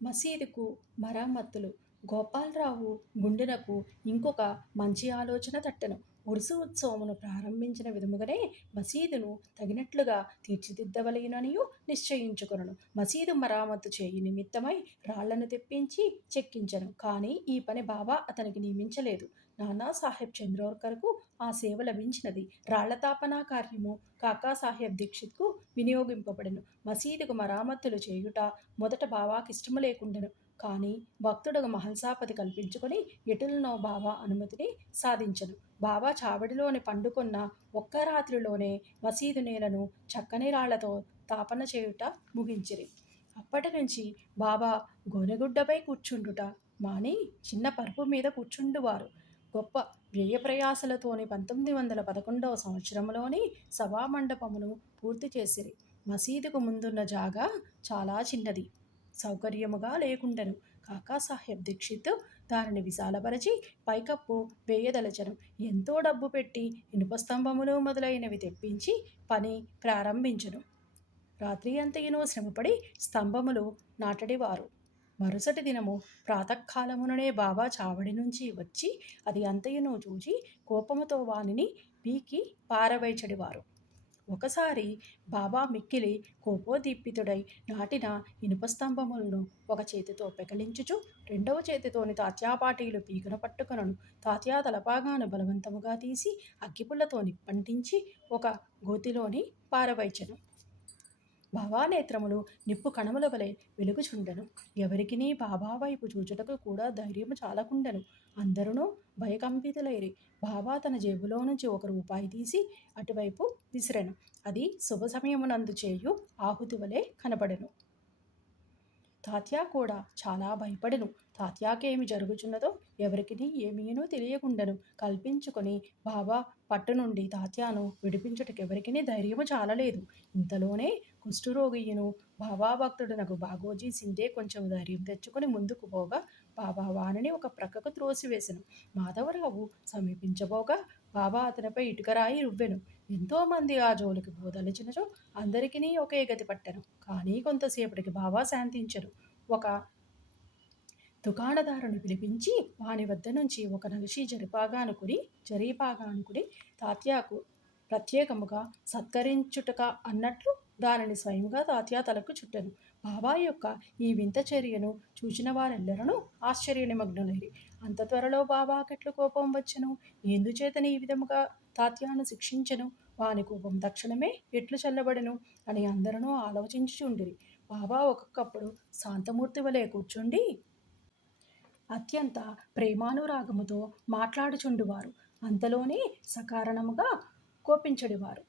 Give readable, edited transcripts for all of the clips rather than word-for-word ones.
మసీదుకు మరమ్మతులు. గోపాలరావు గుండెనకు ఇంకొక మంచి ఆలోచన తట్టెను. ఉరుసు ఉత్సవమును ప్రారంభించిన విధముగానే మసీదును తగినట్లుగా తీర్చిదిద్దవలెననియు నిశ్చయించుకొనెను. మసీదు మరామత్తు చేయు నిమిత్తమై రాళ్లను తెప్పించి చెక్కించెను. కానీ ఈ పని బాబా అతనికి నియమించలేదు. నానాసాహెబ్ చంద్రోర్కర్కు ఆ సేవ లభించినది. రాళ్ల తాపనా కార్యము కాకాసాహెబ్ దీక్షిత్కు వినియోగింపబడెను. మసీదుకు మరామత్తులు చేయుట మొదట బావాకిష్టము లేకుండెను. కానీ భక్తుడగు మహల్సాపతి కల్పించుకొని ఎటులనో బాబా అనుమతిని సాధించెను. బాబా చావడిలోని పండుకొన్న ఒక్క రాత్రిలోనే మసీదు నేలను చక్కని రాళ్లతో తాపన చేయుట ముగించిరి. అప్పటి నుంచి బాబా గోనెగుడ్డపై కూర్చుండుట మాని చిన్న పరుపు మీద కూర్చుండువారు. గొప్ప వ్యయప్రయాసలతోని 1911 సంవత్సరంలోని సభామండపమును పూర్తి చేసిరి. మసీదుకు ముందున్న జాగా చాలా చిన్నది, సౌకర్యముగా లేకుండెను. కాకాసాహెబ్ దీక్షిత్ దానిని విశాలపరచి పైకప్పు వేయదలచెను. ఎంతో డబ్బు పెట్టి ఇనుప స్తంభములు మొదలైనవి తెప్పించి పని ప్రారంభించెను. రాత్రి అంతయును శ్రమపడి స్తంభములు నాటడివారు. మరుసటి దినము ప్రాతకాలముననే బాబా చావడి నుంచి వచ్చి అది అంతయును చూచి కోపముతో వానిని పీకి పారవేచడివారు. ఒకసారి బాబా మిక్కిలి కోపోద్దీపితుడై నాటిన ఇనుప స్తంభములను ఒక చేతితో పెకలించుచు రెండవ చేతితోని తాత్యాపాటీలు పీకను పట్టుకొనను. తాత్యా తలపాగాను బలవంతముగా తీసి అగ్గిపుల్లతో నిప్పంటించి ఒక గోతిలోని పారవైచెను. బాబా నేత్రములు నిప్పు కణముల వలె వెలుగుచుండెను. ఎవరికినీ బాబా వైపు చూచుటకు కూడా ధైర్యము చాలకుండెను. అందరును భయకంపితులైరి. బాబా తన జేబులో నుంచి ఒక రూపాయి తీసి అటువైపు విసిరెను. అది శుభ సమయమునందు చేయు ఆహుతి వలె కనబడెను. తాత్యా కూడా చాలా భయపడెను. తాత్యాకేమి జరుగుచున్నదో ఎవరికినీ ఏమీనూ తెలియకుండెను. కల్పించుకొని బాబా పట్టు నుండి తాత్యాను విడిపించుటకెవరికినీ ధైర్యము చాలలేదు. ఇంతలోనే కుష్ఠరోగియును బాబా భక్తుడునకు బాగోజీ సింధే కొంచెం ధైర్యం తెచ్చుకొని ముందుకు పోగా బాబా వానిని ఒక ప్రక్కకు త్రోసివేసెను. మాధవరావు సమీపించబోగా బాబా అతనిపై ఇటుకరాయి రువ్వెను. ఎంతోమంది ఆ జోలికి పోదలిచినచో అందరికినీ ఒకే గతి పట్టెను. కానీ కొంతసేపటికి బాబా శాంతించెను. ఒక దుకాణదారుని పిలిపించి వాని వద్ద నుంచి ఒక నగిషి జరీపాగానుకుని తాత్యాకు ప్రత్యేకముగా సత్కరించుటక అన్నట్లు దానిని స్వయముగా తాత్యా తలకు చుట్టెను. బాబా యొక్క ఈ వింత చర్యను చూచిన వారెల్లరూ ఆశ్చర్య నిమగ్నులైరి. అంత త్వరలో బాబాకెట్లు కోపం వచ్చెను? ఎందుచేతని ఈ విధముగా తాత్యాను శిక్షించెను? వాని కోపం తక్షణమే ఎట్లు చల్లబడెను అని అందరూ ఆలోచించుచుండిరి. బాబా ఒక్కొక్కప్పుడు శాంతమూర్తి వలె కూర్చుండి అత్యంత ప్రేమానురాగముతో మాట్లాడుచుండువారు. అంతలోనే సకారణముగా కోపించడివారు.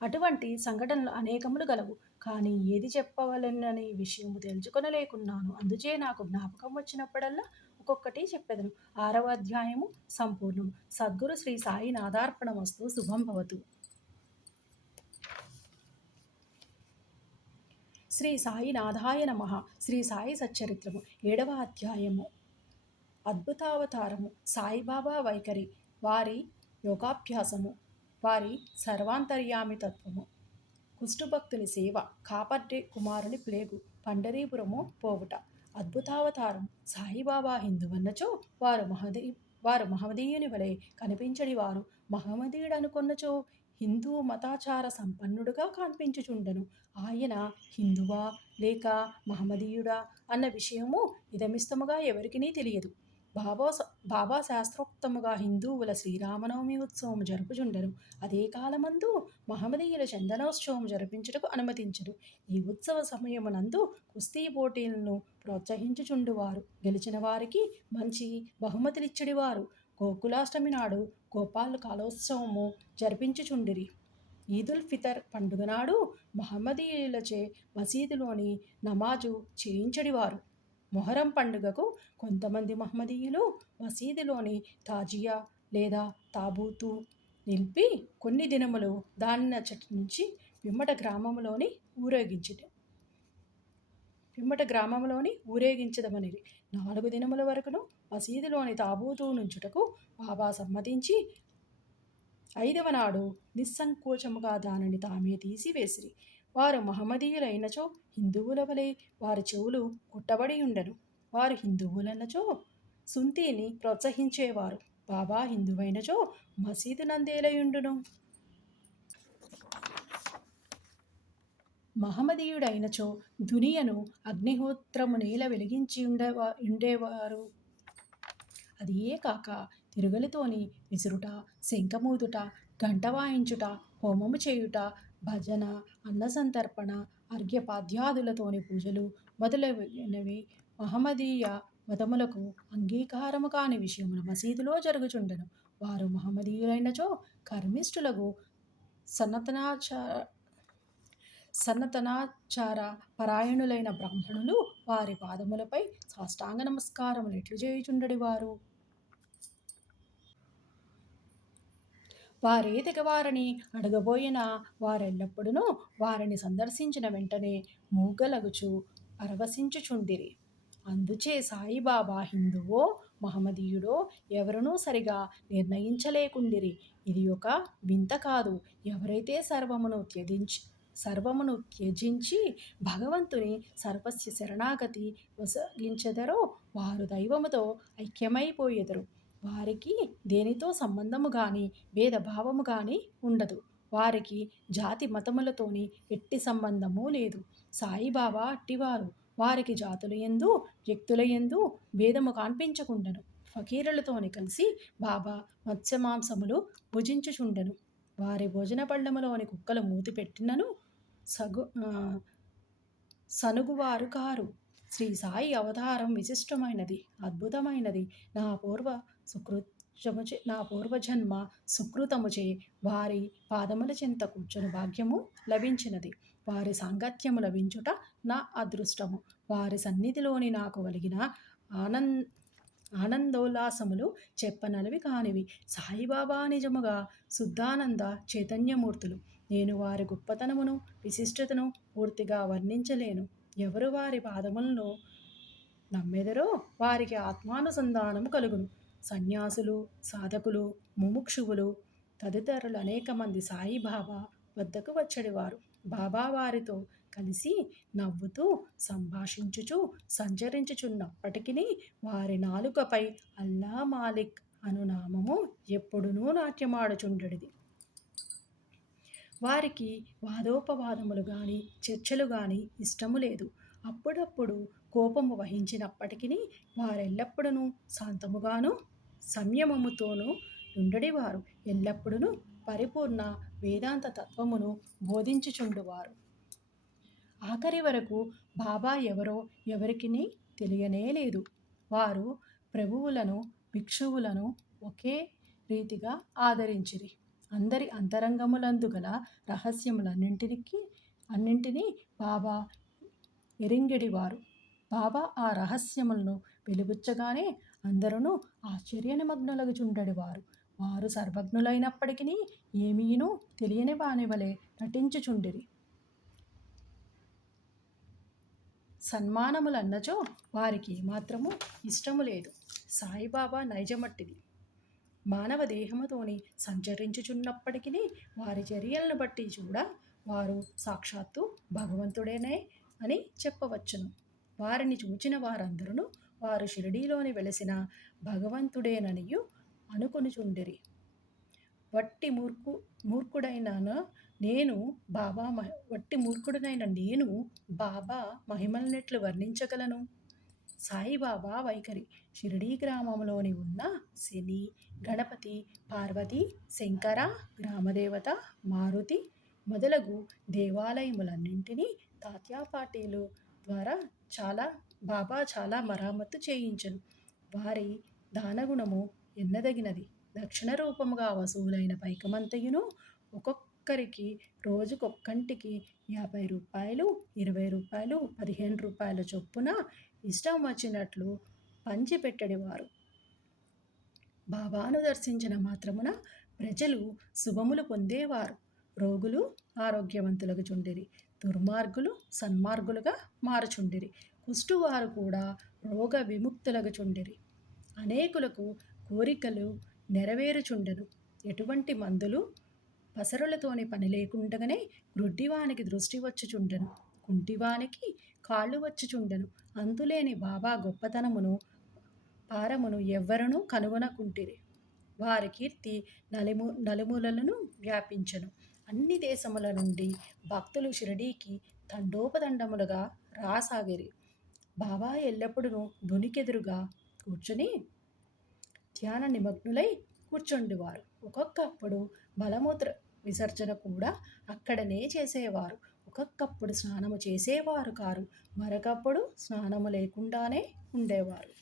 అటువంటి సంఘటనలు అనేకములు గలవు. కానీ ఏది చెప్పవలెనని విషయము తెలుసుకొనలేకున్నాను. అందుచే నాకు జ్ఞాపకం వచ్చినప్పుడల్లా ఒక్కొక్కటి చెప్పెదను. 6వ అధ్యాయము సంపూర్ణము. సద్గురు శ్రీ సాయి నాథార్పణమస్తు. శుభం భవతు. శ్రీ సాయినాథాయ నమః. శ్రీ సాయి సచ్చరిత్రము 7వ అధ్యాయము. అద్భుతావతారము. సాయిబాబా వైఖరి, వారి యోగాభ్యాసము, వారి సర్వాంతర్యామి తత్వము, కుష్ఠభక్తుని సేవ, కాపర్డే కుమారుని ప్లేగు, పండరీపురము పోవుట. అద్భుతావతారం. సాయిబాబా హిందువన్నచో వారు మహమ్మదీయుని వలె కనిపించడి. వారు మహమ్మదీయుడనుకొన్నచో హిందూ మతాచార సంపన్నుడుగా కనిపించుచుండెను. ఆయన హిందువా లేక మహమ్మదీయుడా అన్న విషయము ఇదమిస్తముగా ఎవరికినీ తెలియదు. బాబా శాస్త్రోక్తముగా హిందువుల శ్రీరామనవమి ఉత్సవము జరుపుచుండెను. అదే కాలమందు మహమ్మదీయుల చందనోత్సవం జరిపించుటకు అనుమతించెను. ఈ ఉత్సవ సమయమునందు కుస్తీ పోటీలను ప్రోత్సహించుచుండువారు. గెలిచిన వారికి మంచి బహుమతులిచ్చడివారు. గోకులాష్టమి నాడు గోపాల్ కాలోత్సవము జరిపించుచుండిరి. ఈదుల్ ఫితర్ పండుగ నాడు మహమ్మదీయులచే మసీదులోని నమాజు చేయించడివారు. మొహరం పండుగకు కొంతమంది మహమ్మదీయులు మసీదులోని తాజియా లేదా తాబూతు నిలిపి కొన్ని దినములు దానిన చెట్టు నుంచి పిమ్మట గ్రామంలోని ఊరేగించదమనిరి. 4 దినముల వరకును మసీదులోని తాబూతు నుంచుటకు బాబా సమ్మతించి 5వ నాడు నిస్సంకోచముగా దానిని తామే తీసివేసిరి. వారు మహమ్మదీయులైనచో హిందువుల వలె వారి చెవులు కుట్టబడి ఉండెను. వారు హిందువులైనచో సుంతిని ప్రోత్సహించేవారు. బాబా హిందువైనచో మసీదు నందేలయుండును. మహమ్మదీయుడైనచో దునియను అగ్నిహోత్రము నేల వెలిగించి ఉండేవారు. అదియే కాక తిరుగలితోని విసురుట, శంఖమూదుట, గంట వాయించుట, హోమము చేయుట, భజన, అన్నసంతర్పణ, అర్ఘ్యపాద్యాదులతోని పూజలు మొదలైనవి మహమ్మదీయ మతములకు అంగీకారము కాని విషయములు మసీదులో జరుగుచుండెను. వారు మహమ్మదీయులైనచో కర్మిష్ఠులకు సనతనాచ సనతనాచార పరాయణులైన బ్రాహ్మణులు వారి పాదములపై సాష్టాంగ నమస్కారములు ఎట్లు చేయుచుండడి వారు. వారేదిక వారిని అడగబోయిన వారెల్లప్పుడూ వారిని సందర్శించిన వెంటనే మూగలగుచు పరవశించుచుండిరి. అందుచే సాయిబాబా హిందువో మహమ్మదీయుడో ఎవరునూ సరిగా నిర్ణయించలేకుండిరి. ఇది ఒక వింత కాదు. ఎవరైతే సర్వమును త్యజించి భగవంతుని సర్వస్య శరణాగతి వసగించెదరో వారు దైవముతో ఐక్యమైపోయెదరు. వారికి దేనితో సంబంధము గాని భేదభావము గాని ఉండదు. వారికి జాతి మతములతోని ఎట్టి సంబంధము లేదు. సాయిబాబా అట్టివారు. వారికి జాతుల యందు వ్యక్తుల యందు భేదము కనిపించకుండెను. ఫకీరులతోని కలిసి బాబా మత్స్యమాంసములు భుజించుచుండెను. వారి భోజన పళ్ళెములోని కుక్కలు మూతి పెట్టినను సనుగువారు కారు. శ్రీ సాయి అవతారం విశిష్టమైనది, అద్భుతమైనది. నా పూర్వజన్మ సుకృతముచే వారి పాదముల చెంత కూర్చొని భాగ్యము లభించినది. వారి సాంగత్యము లభించుట నా అదృష్టము. వారి సన్నిధిలోని నాకు కలిగిన ఆనందోల్లాసములు చెప్పనలవి కానివి. సాయిబాబా నిజముగా శుద్ధానంద చైతన్యమూర్తులు. నేను వారి గొప్పతనమును విశిష్టతను పూర్తిగా వర్ణించలేను. ఎవరు వారి పాదములను నమ్మెదరో వారికి ఆత్మానుసంధానము కలుగును. సన్యాసులు, సాధకులు, ముముక్షువులు తదితరులు అనేక మంది సాయిబాబా వద్దకు వచ్చేవారు. బాబా వారితో కలిసి నవ్వుతూ సంభాషించుచు సంచరించుచున్నప్పటికీ వారి నాలుకపై అల్లా మాలిక్ అను నామము ఎప్పుడునూ నాట్యమాడుచుండెడిది. వారికి వాదోపవాదములు గాని చర్చలు గాని ఇష్టము లేదు. అప్పుడప్పుడు కోపము వహించినప్పటికీ వారెల్లప్పుడూ శాంతముగాను సంయమముతోనూ ఉండడివారు. ఎల్లప్పుడూ పరిపూర్ణ వేదాంత తత్వమును బోధించుచుండువారు. ఆఖరి వరకు బాబా ఎవరో ఎవరికిని తెలియనే లేదు. వారు ప్రభువులను భిక్షువులను ఒకే రీతిగా ఆదరించిరి. అందరి అంతరంగములందు గల అన్నింటినీ బాబా ఎరింగెడివారు. బాబా ఆ రహస్యములను వెలుబుచ్చగానే అందరూ ఆశ్చర్యనిమగ్నులగుచుండెడివారు. వారు సర్వజ్ఞులైనప్పటికీ ఏమీనూ తెలియని వానివలె నటించుచుండిరి. సన్మానములన్నచో వారికి ఏమాత్రము ఇష్టము లేదు. సాయిబాబా నైజమట్టిది. మానవ దేహముతోని సంచరించుచున్నప్పటికీ వారి చర్యలను బట్టి చూడ వారు సాక్షాత్తు భగవంతుడేనే అని చెప్పవచ్చును. వారిని చూచిన వారందరూ వారు షిరిడీలోని వెలసిన భగవంతుడేననియు అనుకొనుచుండిరి. వట్టి మూర్ఖుడైన నేను బాబా మహిమలనెట్లు వర్ణించగలను? సాయిబాబా వైఖరి షిరిడీ గ్రామంలోని ఉన్న శని, గణపతి, పార్వతి, శంకర, గ్రామదేవత, మారుతి మొదలగు దేవాలయములన్నింటినీ తాత్యా పాటీలు ద్వారా బాబా చాలా మరమ్మతు చేయించెను. వారి దానగుణము ఎన్నదగినది. దక్షిణ రూపముగా వసూలైన పైకమంతయును ఒక్కొక్కరికి రోజుకొక్కంటికి 50 రూపాయలు, 20 రూపాయలు, 15 రూపాయల చొప్పున ఇష్టం వచ్చినట్లు పంచిపెట్టెడివారు. బాబాను దర్శించిన మాత్రమున ప్రజలు శుభములు పొందేవారు. రోగులు ఆరోగ్యవంతులగుచుండిరి. దుర్మార్గులు సన్మార్గులుగా మారుచుండిరి. కుష్టువారు కూడా రోగ విముక్తులగుచుండిరి. అనేకులకు కోరికలు నెరవేరుచుండెను. ఎటువంటి మందులు పసరులతోని పని లేకుండగానే గ్రుడ్డివానికి దృష్టి వచ్చుచుండెను, కుంటివానికి కాళ్ళు వచ్చుచుండెను. అంతులేని బాబా గొప్పతనమును పారమును ఎవ్వరునూ కనుగొనకుంటిరి. వారి కీర్తి నలుమూలలను వ్యాపించెను. అన్ని దేశముల నుండి భక్తులు షిరిడీకి తండోపతండములుగా రాసాగిరి. బాబా ఎల్లప్పుడూ ధునికెదురుగా కూర్చుని ధ్యాన నిమగ్నులై కూర్చుండేవారు. ఒక్కొక్కప్పుడు మలమూత్ర విసర్జన కూడా అక్కడనే చేసేవారు. ఒక్కొక్కప్పుడు స్నానము చేసేవారు కారు, మరొకప్పుడు స్నానము లేకుండానే ఉండేవారు.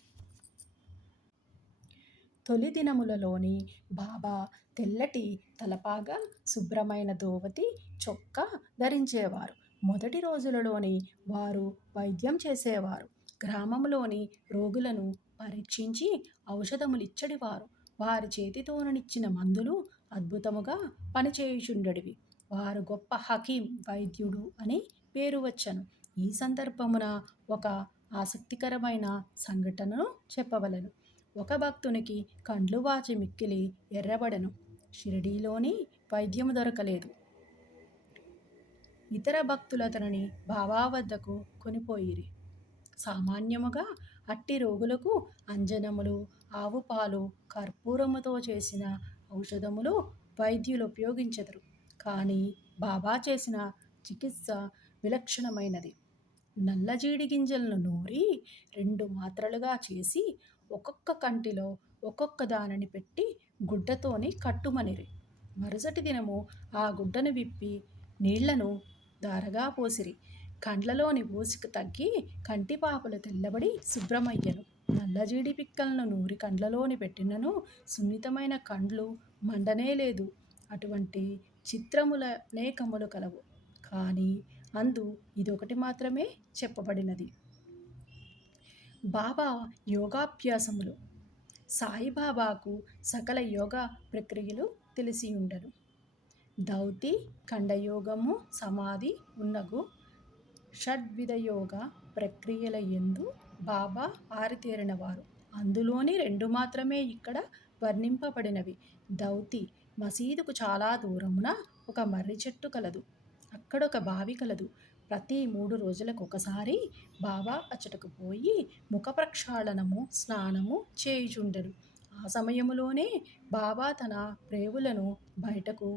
తొలి దినములలోని బాబా తెల్లటి తలపాగా, శుభ్రమైన ధోవతి చొక్కా ధరించేవారు. మొదటి రోజులలోని వారు వైద్యం చేసేవారు. గ్రామంలోని రోగులను పరీక్షించి ఔషధములిచ్చడివారు. వారి చేతితోనిచ్చిన మందులు అద్భుతముగా పనిచేయుచుండెడివి. వారు గొప్ప హకీం, వైద్యుడు అని పేరు వచ్చెను. ఈ సందర్భమున ఒక ఆసక్తికరమైన సంఘటనను చెప్పవలెను. ఒక భక్తునికి కండ్లు వాచి మిక్కిలి ఎర్రబడెను. షిరిడీలోని వైద్యము దొరకలేదు. ఇతర భక్తులు అతనిని బాబా వద్దకు కొనిపోయిరి. సామాన్యముగా అట్టి రోగులకు అంజనములు, ఆవుపాలు, కర్పూరముతో చేసిన ఔషధములు వైద్యులు ఉపయోగించెదరు. కానీ బాబా చేసిన చికిత్స విలక్షణమైనది. నల్లజీడి గింజలను నూరి 2 మాత్రలుగా చేసి ఒక్కొక్క కంటిలో ఒక్కొక్క దానిని పెట్టి గుడ్డతోని కట్టుమనిరి. మరుసటి దినము ఆ గుడ్డను విప్పి నీళ్లను ధారగా పోసిరి. కండ్లలోని ఊసిక తగ్గి కంటిపాపలు తెల్లబడి శుభ్రమయ్యను. నల్లజీడి పిక్కలను నూరి కండ్లలోని పెట్టినను సున్నితమైన కండ్లు మండనే లేదు. అటువంటి చిత్రములనేకములు కలవు. కానీ అందు ఇదొకటి మాత్రమే చెప్పబడినది. బాబా యోగాభ్యాసములు. సాయిబాబాకు సకల యోగా ప్రక్రియలు తెలిసియుండెను. దౌతి, ఖండయోగము, సమాధి ఉన్నగు షడ్విధ యోగ ప్రక్రియల యందు బాబా ఆరితేరినవారు. అందులోని 2 మాత్రమే ఇక్కడ వర్ణింపబడినవి. దౌతి. మసీదుకు చాలా దూరమున ఒక మర్రి చెట్టు కలదు. అక్కడొక బావి కలదు. ప్రతి 3 రోజులకొకసారి బాబా అచ్చటకు పోయి ముఖ ప్రక్షాళనము, స్నానము చేయుచుండెను. ఆ సమయములోనే బాబా తన ప్రేవులను బయటకు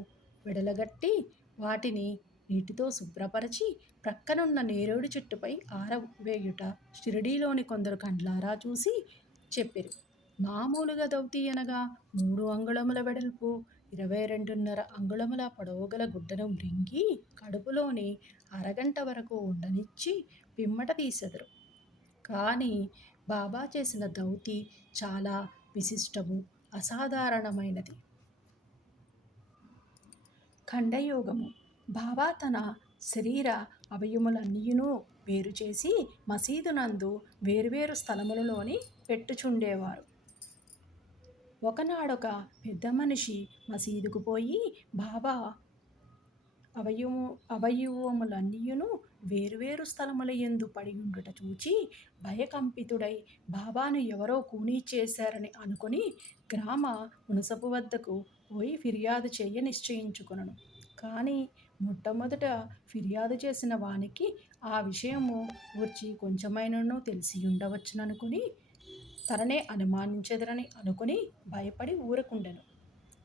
వెడలగట్టి వాటిని నీటితో శుభ్రపరచి ప్రక్కనున్న నేరేడు చెట్టుపై ఆరవేయుట షిరిడీలోని కొందరు కండ్లారా చూసి చెప్పిరి. మామూలుగా దౌతి అనగా 3 అంగుళముల వెడల్పు, 22.5 అంగుళముల పొడవుగల గుడ్డను మృంగి కడుపులోని అరగంట వరకు ఉండనిచ్చి పిమ్మట తీసెదరు. కానీ బాబా చేసిన దౌతి చాలా విశిష్టము, అసాధారణమైనది. ఖండయోగము. బాబా తన శరీర అవయములన్నీయును వేరుచేసి మసీదునందు వేర్వేరు స్థలములలోని పెట్టుచుండేవారు. ఒకనాడొక పెద్ద మనిషి మసీదుకు పోయి బాబా అవయవములన్నీయును వేర్వేరు స్థలముల యందు పడియుండుట చూచి భయకంపితుడై బాబాను ఎవరో కూనీ చేశారని అనుకుని గ్రామ మునసబు వద్దకు పోయి ఫిర్యాదు చేయ నిశ్చయించుకొనెను. కానీ మొట్టమొదట ఫిర్యాదు చేసిన వానికి ఆ విషయము గూర్చి కొంచెమైనను తెలిసియుండవచ్చుననుకుని తననే అనుమానించెదరని అనుకుని భయపడి ఊరకుండెను.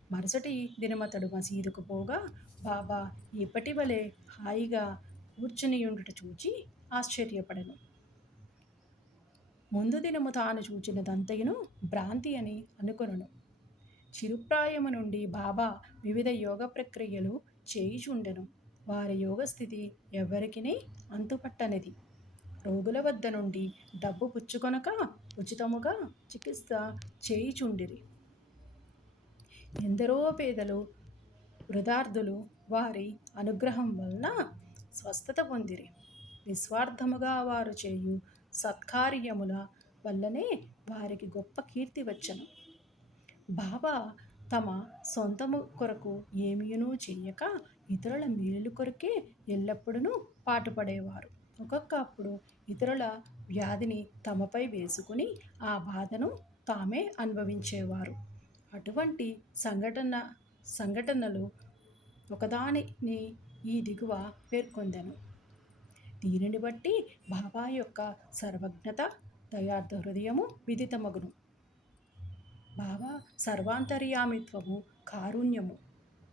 మరుసటి దినమతడు మసీదుకు పోగా బాబా ఎప్పటివలె హాయిగా కూర్చునియుండుట చూచి ఆశ్చర్యపడెను. ముందు దినము తాను చూచినదంతయును భ్రాంతి అని అనుకొనెను. చిరుప్రాయము నుండి బాబా వివిధ యోగ ప్రక్రియలు చేయుచుండెను. వారి యోగస్థితి ఎవ్వరికిని అంతుపట్టనిది. రోగుల వద్ద నుండి డబ్బు పుచ్చుకొనక ఉచితముగా చికిత్స చేయుచుండిరి. ఎందరో పేదలు, వృద్ధార్థులు వారి అనుగ్రహం వలన స్వస్థత పొందిరి. నిస్వార్థముగా వారు చేయు సత్కార్యముల వల్లనే వారికి గొప్ప కీర్తి వచ్చెను. బాబా తమ సొంతము కొరకు ఏమీయును చెయ్యక ఇతరుల మేలు కొరకే ఎల్లప్పుడూ పాటుపడేవారు. ఒక్కొక్కప్పుడు ఇతరుల వ్యాధిని తమపై వేసుకుని ఆ బాధను తామే అనుభవించేవారు. అటువంటి సంఘటనలు ఒకదానిని ఈ దిగువ పేర్కొందెను. దీనిని బట్టి బాబా యొక్క సర్వజ్ఞత, దయార్థ హృదయము విదితమగును. బాబా సర్వాంతర్యామిత్వము, కారుణ్యము.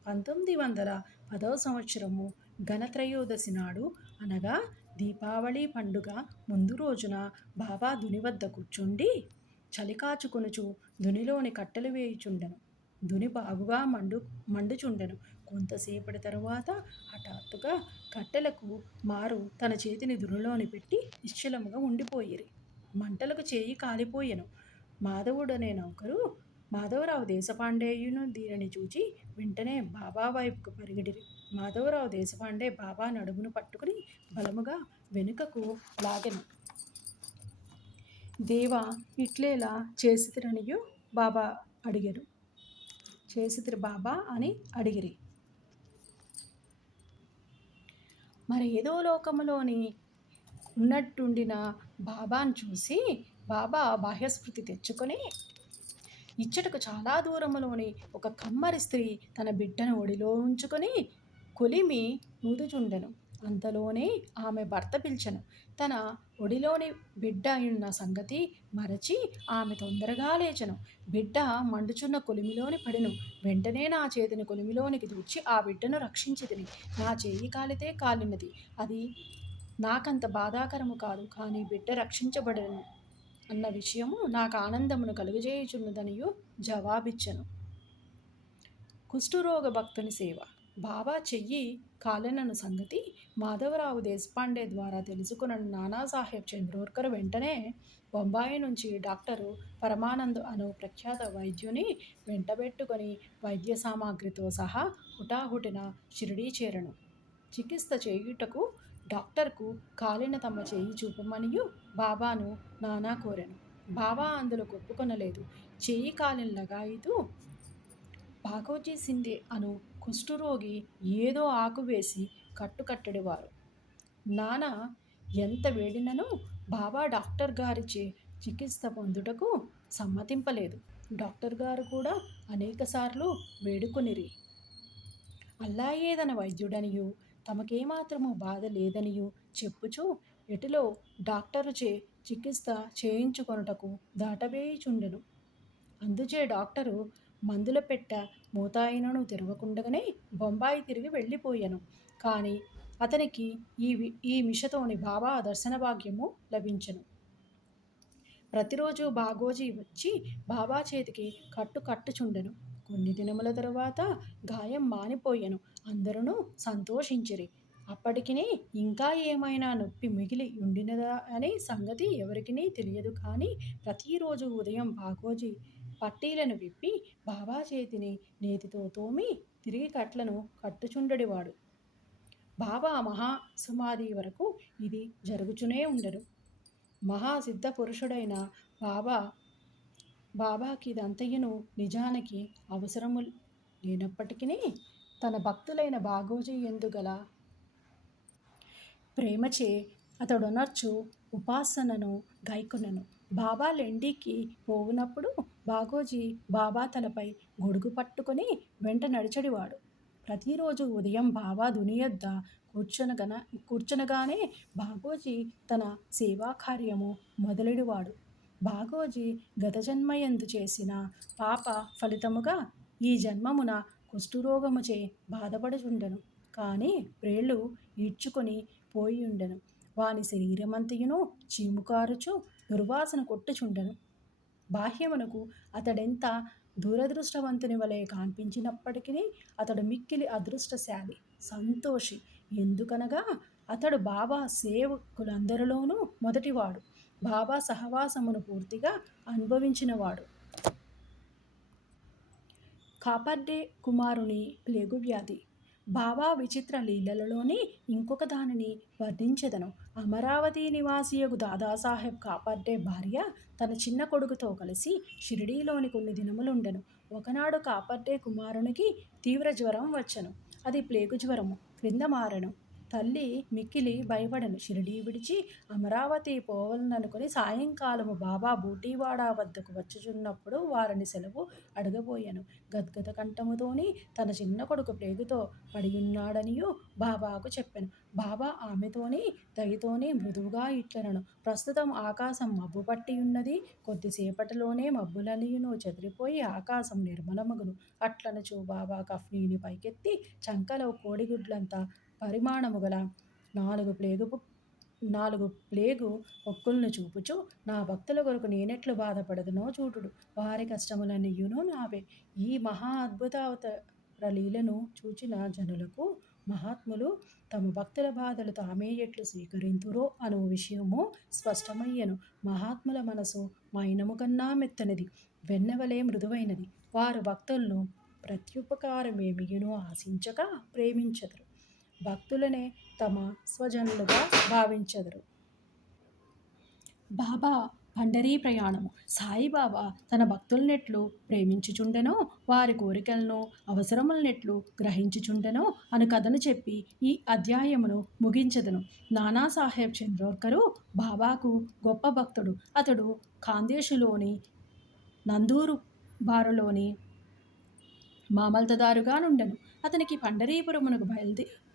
1910 సంవత్సరము ఘనత్రయోదశి నాడు, అనగా దీపావళి పండుగ ముందు రోజున బాబా దుని వద్ద కూర్చుండి చలికాచుకొనుచు దునిలోని కట్టెలు వేయుచుండెను. దుని బాగుగా మండుచుండెను. కొంతసేపటి తరువాత హఠాత్తుగా కట్టెలకు మారు తన చేతిని దునిలోని పెట్టి నిశ్చలముగా ఉండిపోయిరి. మంటలకు చేయి కాలిపోయెను. మాధవుడనే నౌకరు మాధవరావు దేశపాండేయును దీనిని చూచి వెంటనే బాబా వైపుకు పరిగెడిరి. మాధవరావు దేశపాండే బాబా నడుమును పట్టుకుని బలముగా వెనుకకు లాగెను. దేవా, ఇట్లేలా చేసితిరనియు బాబా అడిగారు. చేసితిరి బాబా అని అడిగిరి. మరి ఏదో లోకములోని ఉన్నట్టుండిన బాబాను చూసి బాబా బాహ్యస్మృతి తెచ్చుకొని ఇచ్చటకు చాలా దూరములోని ఒక కమ్మరి స్త్రీ తన బిడ్డను ఒడిలో ఉంచుకొని కొలిమి నూదుచుండెను. అంతలోనే ఆమె భర్త పిలిచెను. తన ఒడిలోని బిడ్డ ఉన్న సంగతి మరచి ఆమె తొందరగా లేచెను. బిడ్డ మండుచున్న కొలిమిలోని పడెను. వెంటనే నా చేతిని కొలిమిలోనికి దూర్చి ఆ బిడ్డను రక్షించితిని. నా చేయి కాలితే కాలినది, అది నాకంత బాధాకరము కాదు, కానీ బిడ్డ రక్షించబడెను అన్న విషయము నాకు ఆనందమును కలుగజేయుచున్నదనియు జవాబిచ్చెను. కుష్ఠరోగ భక్తుని సేవ. బాబా చెయ్యి కాలెనను సంగతి మాధవరావు దేశపాండే ద్వారా తెలుసుకున్న నానాసాహెబ్ చంద్రోర్కర్ వెంటనే బొంబాయి నుంచి డాక్టరు పరమానంద్ అను ప్రఖ్యాత వైద్యుని వెంటబెట్టుకొని వైద్య సామాగ్రితో సహా హుటాహుటిన షిరిడీ చేరెను. చికిత్స చేయుటకు డాక్టర్కు కాలిన తమ చేయి చూపమనియు బాబాను నానా కోరెను. బాబా అందులో ఒప్పుకొనలేదు. చేయి కాలిన లగాయితూ బాగోజీ సింధే అను కుష్ఠరోగి ఏదో ఆకు వేసి కట్టెడివారు. నానా ఎంత వేడినను బాబా డాక్టర్ గారిచే చికిత్స పొందుటకు సమ్మతింపలేదు. డాక్టర్ గారు కూడా అనేకసార్లు వేడుకొనిరి. అల్లాయే తన వైద్యుడనియు తమకేమాత్రము బాధ లేదనియు చెప్పుచూ ఎటులో డాక్టరుచే చికిత్స చేయించుకొనుటకు దాటవేయుచుండెను. అందుచే డాక్టరు మందుల పెట్ట మూతాయినను తెరవకుండగానే బొంబాయి తిరిగి వెళ్ళిపోయెను. కానీ అతనికి ఈ మిషతోని బాబా దర్శన భాగ్యము లభించెను. ప్రతిరోజు బాగోజీ వచ్చి బాబా చేతికి కట్టుచుండెను. కొన్ని దినముల తరువాత గాయం మానిపోయెను. అందరూ సంతోషించిరి. అప్పటికిని ఇంకా ఏమైనా నొప్పి మిగిలి ఉండినదా అనే సంగతి ఎవరికినీ తెలియదు. కానీ ప్రతిరోజు ఉదయం బాగోజీ పట్టీలను విప్పి బాబా చేతిని నేతితో తోమి తిరిగి కట్లను కట్టుచుండెడివాడు. బాబా మహాసమాధి వరకు ఇది జరుగుచునే ఉండెను. మహాసిద్ధ పురుషుడైన బాబాకి ఇదంతయును నిజానికి అవసరము లేనప్పటికీ తన భక్తులైన బాగోజీ యందు గల ప్రేమచే అతడొనర్చు ఉపాసనను గైకొనెను. బాబా లెండికి పోవునప్పుడు బాగోజీ బాబా తలపై గొడుగు పట్టుకొని వెంట నడిచెడివాడు. ప్రతిరోజు ఉదయం బాబా దునియొద్ద కూర్చునగానే బాగోజీ తన సేవాకార్యము మొదలెడువాడు. బాగోజీ గత జన్మయందు చేసిన పాప ఫలితముగా ఈ జన్మమున కుష్ఠరోగముచే బాధపడుచుండెను. కానీ వ్రేళ్ళు ఈడ్చుకొని పోయియుండెను. వాని శరీరమంతయును చీముకారుచు దుర్వాసన కొట్టుచుండెను. బాహ్యమునకు అతడెంత దురదృష్టవంతుని వలె కనిపించినప్పటికీ అతడు మిక్కిలి అదృష్టశాలి, సంతోషి. ఎందుకనగా అతడు బాబా సేవకులందరిలోనూ మొదటివాడు. బాబా సహవాసమును పూర్తిగా అనుభవించినవాడు. కాపర్డే కుమారుని ప్లేగు వ్యాధి. బాబా విచిత్ర లీలలలోని ఇంకొక దానిని వర్ణించెదను. అమరావతి నివాసియగు దాదాసాహెబ్ కాపర్డే భార్య తన చిన్న కొడుకుతో కలిసి షిరిడీలోని కొన్ని దినములుండెను. ఒకనాడు కాపర్డే కుమారునికి తీవ్ర జ్వరం వచ్చెను. అది ప్లేగు జ్వరము క్రింద మారెను. తల్లి మిక్కిలి భయపడెను. షిరిడీ విడిచి అమరావతి పోవలననుకొని సాయంకాలము బాబా బూటీవాడ వద్దకు వచ్చుచున్నప్పుడు వారిని సెలవు అడగబోయెను. గద్గద కంఠముతోని తన చిన్న కొడుకు ప్లేగుతో పడియున్నాడనియు బాబాకు చెప్పెను. బాబా ఆమెతోని దయతోని మృదువుగా ఇట్లనెను. ప్రస్తుతం ఆకాశం మబ్బు పట్టియున్నది. కొద్దిసేపటిలోనే మబ్బులనియును చెదిరిపోయి ఆకాశం నిర్మలమగును. అట్లనుచు బాబా కఫ్నీని పైకెత్తి చంకలో కోడిగుడ్లంత పరిమాణము గల నాలుగు ప్లేగు పొక్కులను చూపుచు, నా భక్తుల కొరకు నేనెట్లు బాధపడదునో చూడుడు, వారి కష్టములన్నీయును నావే. ఈ మహా అద్భుతావతార లీలను చూచిన జనులకు మహాత్ములు తమ భక్తుల బాధలు తామే ఎట్లు స్వీకరింతురో అను విషయము స్పష్టమయ్యెను. మహాత్ముల మనసు మైనము కన్నా మెత్తనిది, వెన్నవలే మృదువైనది. వారు భక్తులను ప్రత్యుపకారమేమియును ఆశించక ప్రేమించెదరు. భక్తులనే తమ స్వజనులుగా భావించెదరు. బాబా పండరీ ప్రయాణము. సాయిబాబా తన భక్తులనెట్లు ప్రేమించుచుండెనో, వారి కోరికలను అవసరములనెట్లు గ్రహించుచుండెనో అను కథను చెప్పి ఈ అధ్యాయమును ముగించెదను. నానాసాహెబ్ చంద్రోర్కరు బాబాకు గొప్ప భక్తుడు. అతడు ఖాందేశులోని నందూరు బారులోని మామల్తదారుగా నుండెను. అతనికి పండరీపురమునకు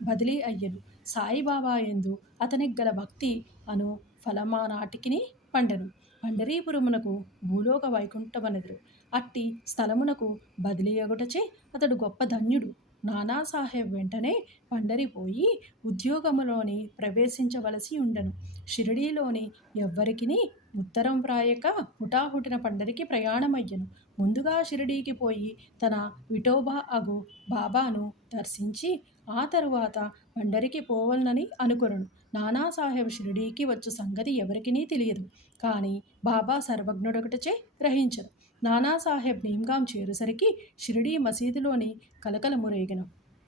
బదిలీ అయ్యెను. సాయిబాబా యందు అతనికి గల భక్తి అను ఫలమానాటికిని పండెను. పండరీపురమునకు భూలోక వైకుంఠమనెదరు. అట్టి స్థలమునకు బదిలీ అగుటచే అతడు గొప్ప ధన్యుడు. నానాసాహెబ్ వెంటనే పండరిపోయి ఉద్యోగములోని ప్రవేశించవలసి ఉండెను. షిరిడీలోని ఎవ్వరికిని ఉత్తరం వ్రాయక హుటాహుటిన పండరికి ప్రయాణమయ్యెను. ముందుగా షిరిడీకి పోయి తన విఠోబా అగు బాబాను దర్శించి ఆ తరువాత పండరికి పోవలనని అనుకొనెను. నానాసాహెబ్ షిరిడీకి వచ్చు సంగతి ఎవరికినీ తెలియదు. కానీ బాబా సర్వజ్ఞుడొకటచే గ్రహించెను. నానాసాహెబ్ నీమ్గాం చేరుసరికి షిరిడీ మసీదులోని కలకలము రేగెను.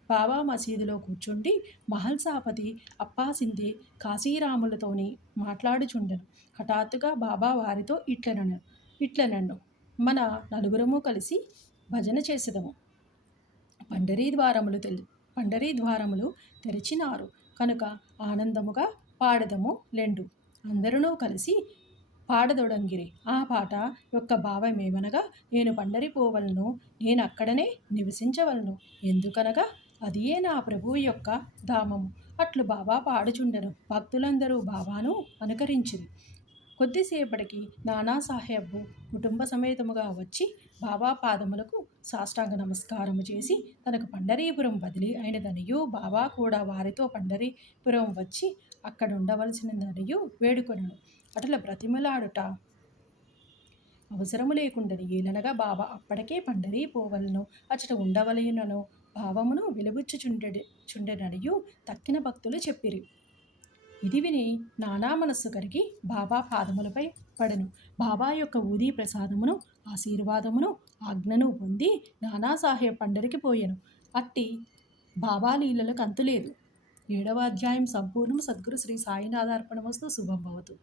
బాబా మసీదులో కూర్చుండి మహల్సాపతి అప్పాసింది కాశీరాములతోని మాట్లాడుచుండెను. హఠాత్తుగా బాబా వారితో ఇట్లనెను. మన నలుగురము కలిసి భజన చేసెదము. పండరీ ద్వారములు తెరిచినారు కనుక ఆనందముగా పాడెదము లెండు. అందరునూ కలిసి పాడదొడంగిరి. ఆ పాట యొక్క భావమేమనగా, నేను పండరి పోవలను, నేనక్కడనే నివసించవలను. ఎందుకనగా అదియే నా ప్రభువు యొక్క ధామము. అట్లు బాబా పాడుచుండెను. భక్తులందరూ బాబాను అనుకరించిరి. కొద్దిసేపటికి నానాసాహెబ్ కుటుంబ సమేతముగా వచ్చి బాబా పాదములకు సాష్టాంగ నమస్కారము చేసి తనకు పండరీపురం బదిలీ అయినదనియూ, బాబా కూడా వారితో పండరీపురం వచ్చి అక్కడుండవలసినదనియూ వేడుకొనెను. అటుల బ్రతిమలాడుట అవసరము లేకుండెను. ఏలనగా బాబా అప్పటికే పండరీ పోవలను, అచట ఉండవలయునను భావమును వెలిబుచ్చుచుండెననియూ తక్కిన భక్తులు చెప్పిరి. ఇది విని నానా మనస్సు కరిగి బాబా పాదములపై పడెను. బాబా యొక్క ఊదీ ప్రసాదమును, ఆశీర్వాదమును, ఆజ్ఞను పొంది నానాసాహెబ్ పండరికి పోయెను. అట్టి బాబా లీలలకు అంతులేదు. 7వ అధ్యాయం సంపూర్ణం. సద్గురు శ్రీ సాయినాథార్పణమస్తు. శుభం భవతు.